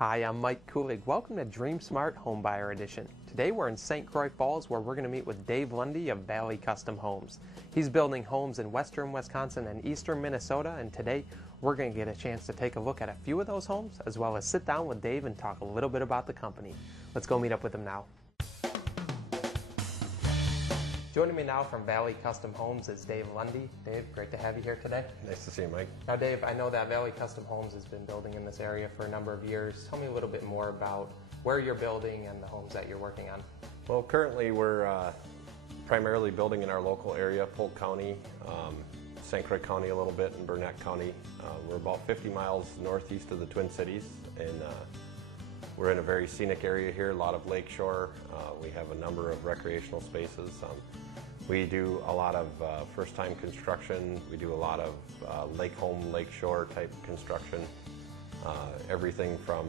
Hi, I'm Mike Kulig. Welcome to Dream Smart Homebuyer Edition. Today we're in St. Croix Falls where we're going to meet with Dave Lundy of Valley Custom Homes. He's building homes in western Wisconsin and eastern Minnesota, and today we're going to get a chance to take a look at a few of those homes as well as sit down with Dave and talk a little bit about the company. Let's go meet up with him now. Joining me now from Valley Custom Homes is Dave Lundy. Dave, great to have you here today. Nice to see you, Mike. Now, Dave, I know that Valley Custom Homes has been building in this area for a number of years. Tell me a little bit more about where you're building and the homes that you're working on. Well, currently we're primarily building in our local area, Polk County, St. Croix County a little bit, and Burnett County. We're about 50 miles northeast of the Twin Cities, and we're in a very scenic area here, a lot of lakeshore. We have a number of recreational spaces. We do a lot of first-time construction. We do a lot of lake home, lakeshore type construction. Everything from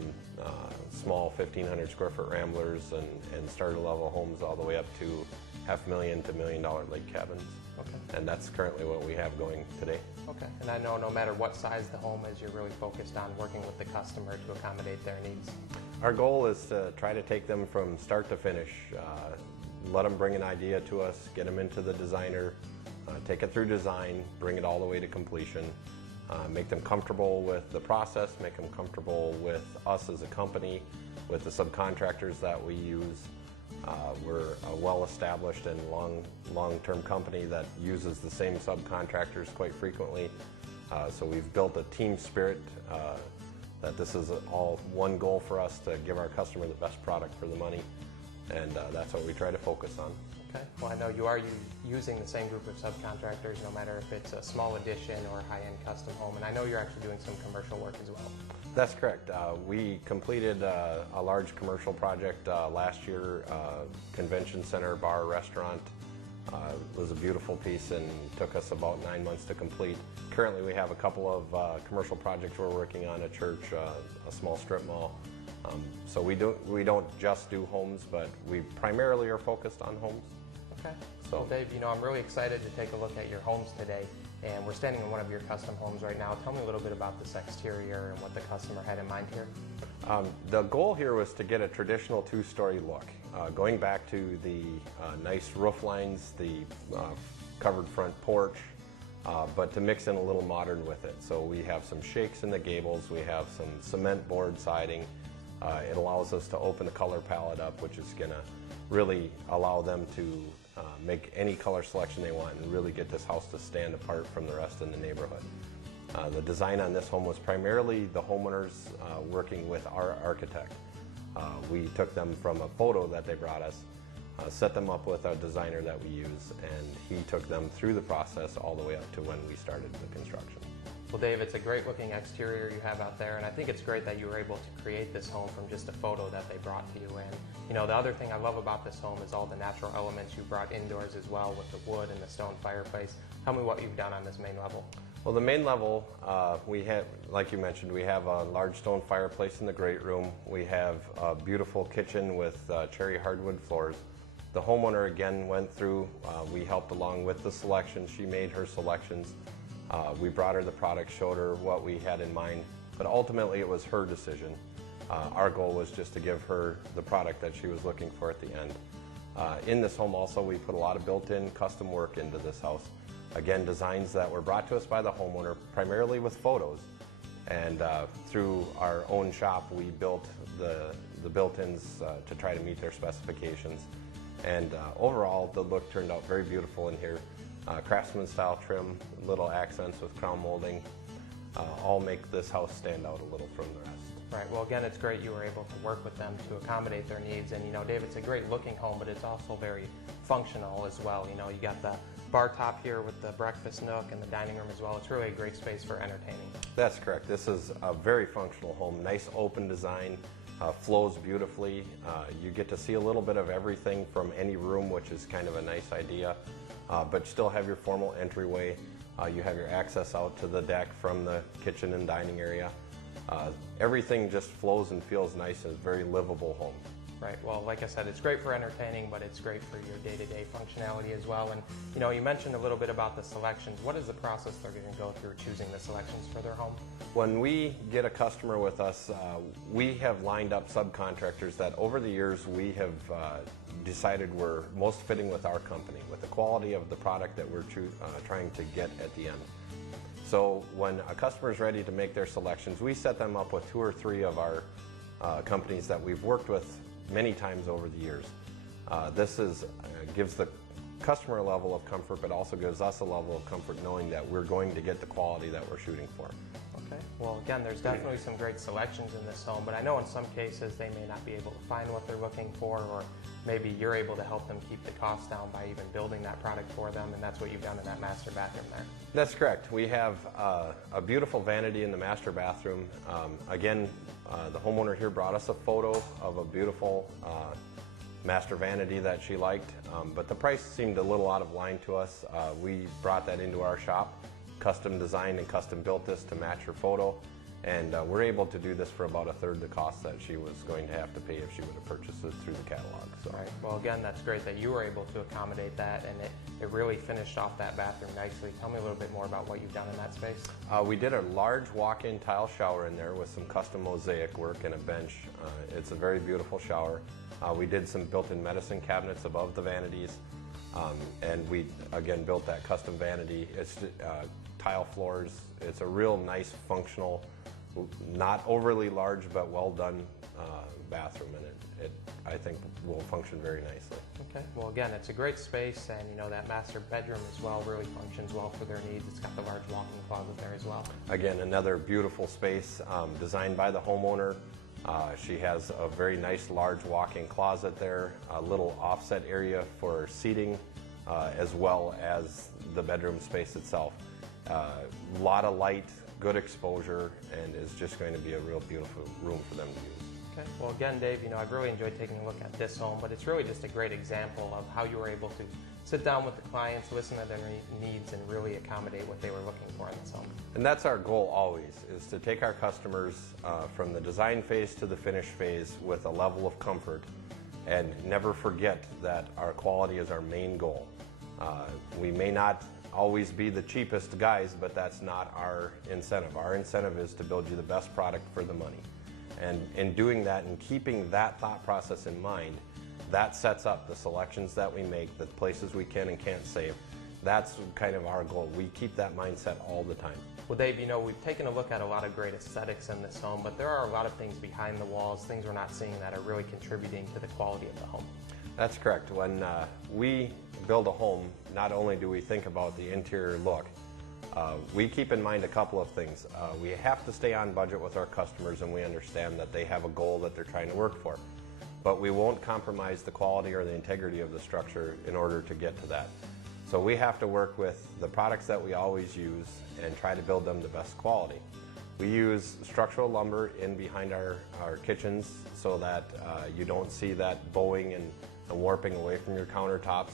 small 1,500 square foot ramblers and starter level homes all the way up to $500,000 to $1 million lake cabins. Okay. And that's currently what we have going today. Okay. And I know no matter what size the home is, you're really focused on working with the customer to accommodate their needs. Our goal is to try to take them from start to finish. Let them bring an idea to us, get them into the designer, take it through design, bring it all the way to completion, make them comfortable with the process, make them comfortable with us as a company, with the subcontractors that we use. We're a well-established and long-term company that uses the same subcontractors quite frequently. So we've built a team spirit that this is all one goal for us, to give our customer the best product for the money. And that's what we try to focus on. Okay. Well, I know you are using the same group of subcontractors, no matter if it's a small addition or a high-end custom home, and I know you're actually doing some commercial work as well. That's correct. We completed a large commercial project last year, convention center, bar, restaurant. It was a beautiful piece and took us about 9 months to complete. Currently we have a couple of commercial projects we're working on, a church, a small strip mall. So we don't just do homes, but we primarily are focused on homes. Okay. So well, Dave, I'm really excited to take a look at your homes today, and we're standing in one of your custom homes right now. Tell me a little bit about this exterior and what the customer had in mind here. The goal here was to get a traditional two-story look, going back to the nice roof lines, the covered front porch, but to mix in a little modern with it. So we have some shakes in the gables, we have some cement board siding. It allows us to open the color palette up, which is going to really allow them to make any color selection they want and really get this house to stand apart from the rest of the neighborhood. The design on this home was primarily the homeowners working with our architect. We took them from a photo that they brought us, set them up with a designer that we use, and he took them through the process all the way up to when we started the construction. Well, Dave, it's a great looking exterior you have out there, and I think it's great that you were able to create this home from just a photo that they brought to you. And the other thing I love about this home is all the natural elements you brought indoors as well, with the wood and the stone fireplace. Tell me what you've done on this main level. Well, the main level, we have, like you mentioned, we have a large stone fireplace in the great room. We have a beautiful kitchen with cherry hardwood floors. The homeowner again went through, we helped along with the selection. She made her selections. We brought her the product, showed her what we had in mind, but ultimately it was her decision. Our goal was just to give her the product that she was looking for at the end. In this home also, we put a lot of built-in custom work into this house. Again, designs that were brought to us by the homeowner, primarily with photos. And through our own shop, we built the built-ins to try to meet their specifications. And overall, the look turned out very beautiful in here. Craftsman style trim, little accents with crown molding, all make this house stand out a little from the rest. Right. Well, again, it's great you were able to work with them to accommodate their needs. And Dave, it's a great looking home, but it's also very functional as well. You got the bar top here with the breakfast nook and the dining room as well. It's really a great space for entertaining. That's correct. This is a very functional home. Nice open design, flows beautifully. You get to see a little bit of everything from any room, which is kind of a nice idea. But still have your formal entryway. You have your access out to the deck from the kitchen and dining area. Everything just flows and feels nice and is a very livable home. Right. Well, like I said, it's great for entertaining, but it's great for your day-to-day functionality as well. And you mentioned a little bit about the selections. What is the process they're going to go through choosing the selections for their home? When we get a customer with us, we have lined up subcontractors that over the years we have decided were most fitting with our company, with the quality of the product that we're trying to get at the end. So when a customer is ready to make their selections, we set them up with 2 or 3 of our companies that we've worked with many times over the years. This gives the customer a level of comfort, but also gives us a level of comfort knowing that we're going to get the quality that we're shooting for. Okay. Well, again, there's definitely some great selections in this home, but I know in some cases they may not be able to find what they're looking for, or maybe you're able to help them keep the cost down by even building that product for them, and that's what you've done in that master bathroom there. That's correct. We have a beautiful vanity in the master bathroom. Again, the homeowner here brought us a photo of a beautiful master vanity that she liked, but the price seemed a little out of line to us. We brought that into our shop, custom designed and custom built this to match her photo, and we're able to do this for about 1/3 the cost that she was going to have to pay if she would have purchased it through the catalog. So. Right. Well, again, that's great that you were able to accommodate that, and it really finished off that bathroom nicely. Tell me a little bit more about what you've done in that space. We did a large walk-in tile shower in there with some custom mosaic work and a bench. It's a very beautiful shower. We did some built-in medicine cabinets above the vanities, and we again built that custom vanity. It's tile floors. It's a real nice, functional, not overly large but well done bathroom, and it I think will function very nicely. Okay. Well, again, it's a great space, and that master bedroom as well really functions well for their needs. It's got the large walk-in closet there as well. Again, another beautiful space designed by the homeowner. She has a very nice large walk-in closet there, a little offset area for seating, as well as the bedroom space itself. A lot of light, good exposure, and is just going to be a real beautiful room for them to use. Okay. Well, again, Dave, I've really enjoyed taking a look at this home, but it's really just a great example of how you were able to sit down with the clients, listen to their needs, and really accommodate what they were looking for in this home. And that's our goal always, is to take our customers from the design phase to the finish phase with a level of comfort, and never forget that our quality is our main goal. We may not always be the cheapest guys, but that's not our incentive. Our incentive is to build you the best product for the money. And in doing that and keeping that thought process in mind, that sets up the selections that we make, the places we can and can't save. That's kind of our goal. We keep that mindset all the time. Well, Dave, we've taken a look at a lot of great aesthetics in this home, but there are a lot of things behind the walls, things we're not seeing that are really contributing to the quality of the home. That's correct. When we build a home, not only do we think about the interior look, we keep in mind a couple of things. We have to stay on budget with our customers, and we understand that they have a goal that they're trying to work for. But we won't compromise the quality or the integrity of the structure in order to get to that. So we have to work with the products that we always use and try to build them the best quality. We use structural lumber in behind our kitchens so that you don't see that bowing and warping away from your countertops.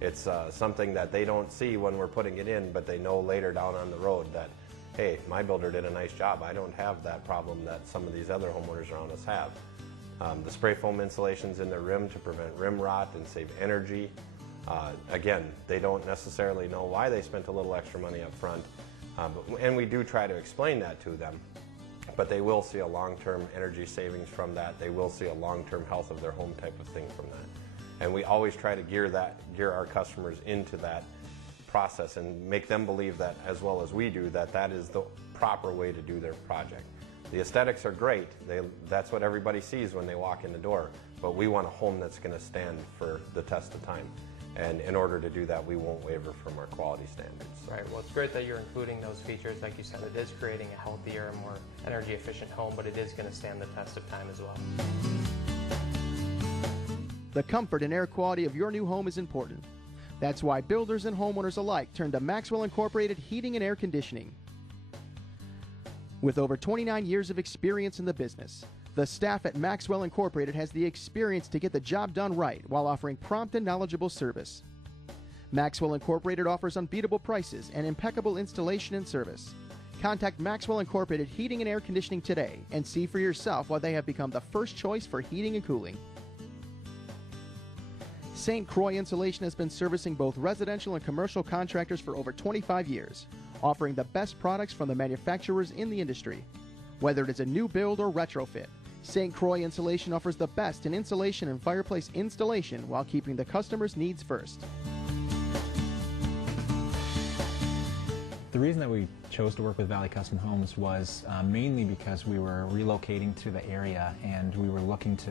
It's something that they don't see when we're putting it in, but they know later down on the road that, hey, my builder did a nice job. I don't have that problem that some of these other homeowners around us have. The spray foam insulations in the rim to prevent rim rot and save energy. Again, they don't necessarily know why they spent a little extra money up front, and we do try to explain that to them, but they will see a long-term energy savings from that. They will see a long-term health of their home type of thing from that. And we always try to gear our customers into that process and make them believe that, as well as we do, that that is the proper way to do their project. The aesthetics are great. That's what everybody sees when they walk in the door, but we want a home that's going to stand for the test of time. And in order to do that, we won't waver from our quality standards. Right. Well, it's great that you're including those features. Like you said, it is creating a healthier, more energy-efficient home, but it is going to stand the test of time as well. The comfort and air quality of your new home is important. That's why builders and homeowners alike turn to Maxwell Incorporated Heating and Air Conditioning. With over 29 years of experience in the business, the staff at Maxwell Incorporated has the experience to get the job done right while offering prompt and knowledgeable service. Maxwell Incorporated offers unbeatable prices and impeccable installation and service. Contact Maxwell Incorporated Heating and Air Conditioning today and see for yourself why they have become the first choice for heating and cooling. St. Croix Insulation has been servicing both residential and commercial contractors for over 25 years, offering the best products from the manufacturers in the industry. Whether it is a new build or retrofit, St. Croix Insulation offers the best in insulation and fireplace installation while keeping the customer's needs first. The reason that we chose to work with Valley Custom Homes was mainly because we were relocating to the area and we were looking to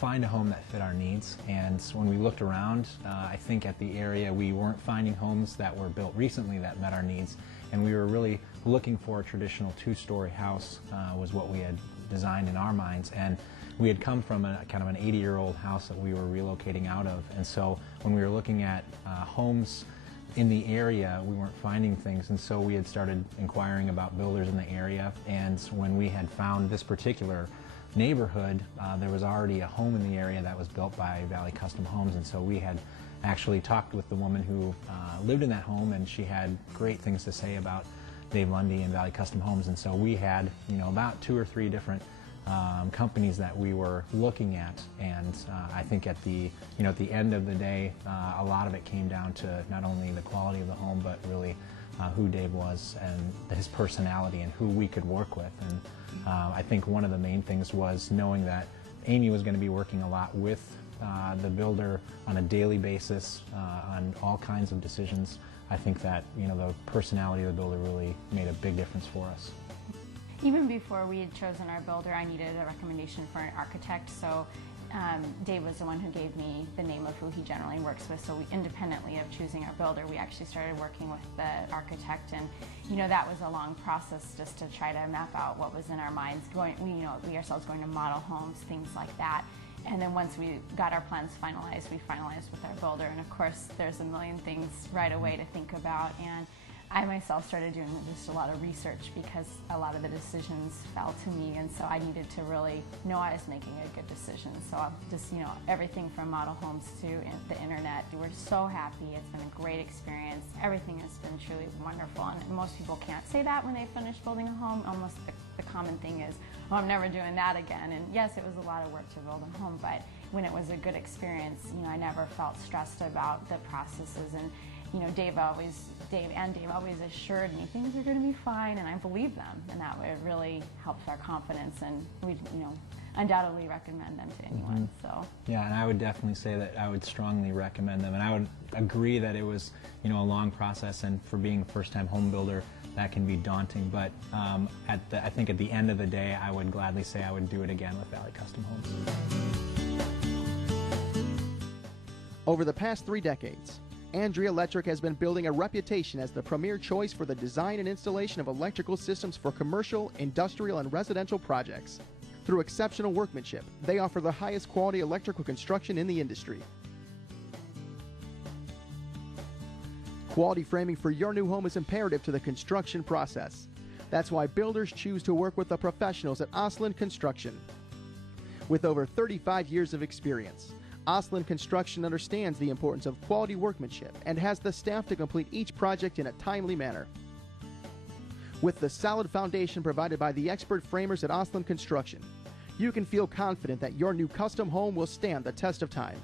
find a home that fit our needs. And when we looked around, I think at the area we weren't finding homes that were built recently that met our needs, and we were really looking for a traditional two-story house was what we had designed in our minds. And we had come from a kind of an 80-year-old house that we were relocating out of, and so when we were looking at homes in the area, we weren't finding things, and so we had started inquiring about builders in the area. And when we had found this particular neighborhood, there was already a home in the area that was built by Valley Custom Homes, and so we had actually talked with the woman who lived in that home, and she had great things to say about Dave Lundy and Valley Custom Homes. And so we had, about 2 or 3 different companies that we were looking at, and I think at the at the end of the day, a lot of it came down to not only the quality of the home, but really who Dave was and his personality and who we could work with. And I think one of the main things was knowing that Amy was going to be working a lot with the builder on a daily basis on all kinds of decisions. I think that the personality of the builder really made a big difference for us. Even before we had chosen our builder, I needed a recommendation for an architect, so Dave was the one who gave me the name of who he generally works with. So we, independently of choosing our builder, we actually started working with the architect, and that was a long process just to try to map out what was in our minds. We ourselves going to model homes, things like that. And then once we got our plans finalized, we finalized with our builder, and of course there's a million things right away to think about. And I myself started doing just a lot of research because a lot of the decisions fell to me, and so I needed to really know I was making a good decision. So just, everything from model homes to the internet, we're so happy. It's been a great experience. Everything has been truly wonderful, and most people can't say that when they finish building a home. Almost the common thing is, oh, I'm never doing that again. And yes, it was a lot of work to build a home, but when it was a good experience, I never felt stressed about the processes. And Dave always assured me things are going to be fine, and I believe them, and that it really helps our confidence, and we undoubtedly recommend them to anyone. So yeah, and I would definitely say that I would strongly recommend them, and I would agree that it was a long process, and for being a first-time home builder, that can be daunting, but I think at the end of the day, I would gladly say I would do it again with Valley Custom Homes. Over the past 3 decades, Andrea Electric has been building a reputation as the premier choice for the design and installation of electrical systems for commercial, industrial, and residential projects. Through exceptional workmanship, they offer the highest quality electrical construction in the industry. Quality framing for your new home is imperative to the construction process. That's why builders choose to work with the professionals at Osland Construction. With over 35 years of experience, Osland Construction understands the importance of quality workmanship and has the staff to complete each project in a timely manner. With the solid foundation provided by the expert framers at Osland Construction, you can feel confident that your new custom home will stand the test of time.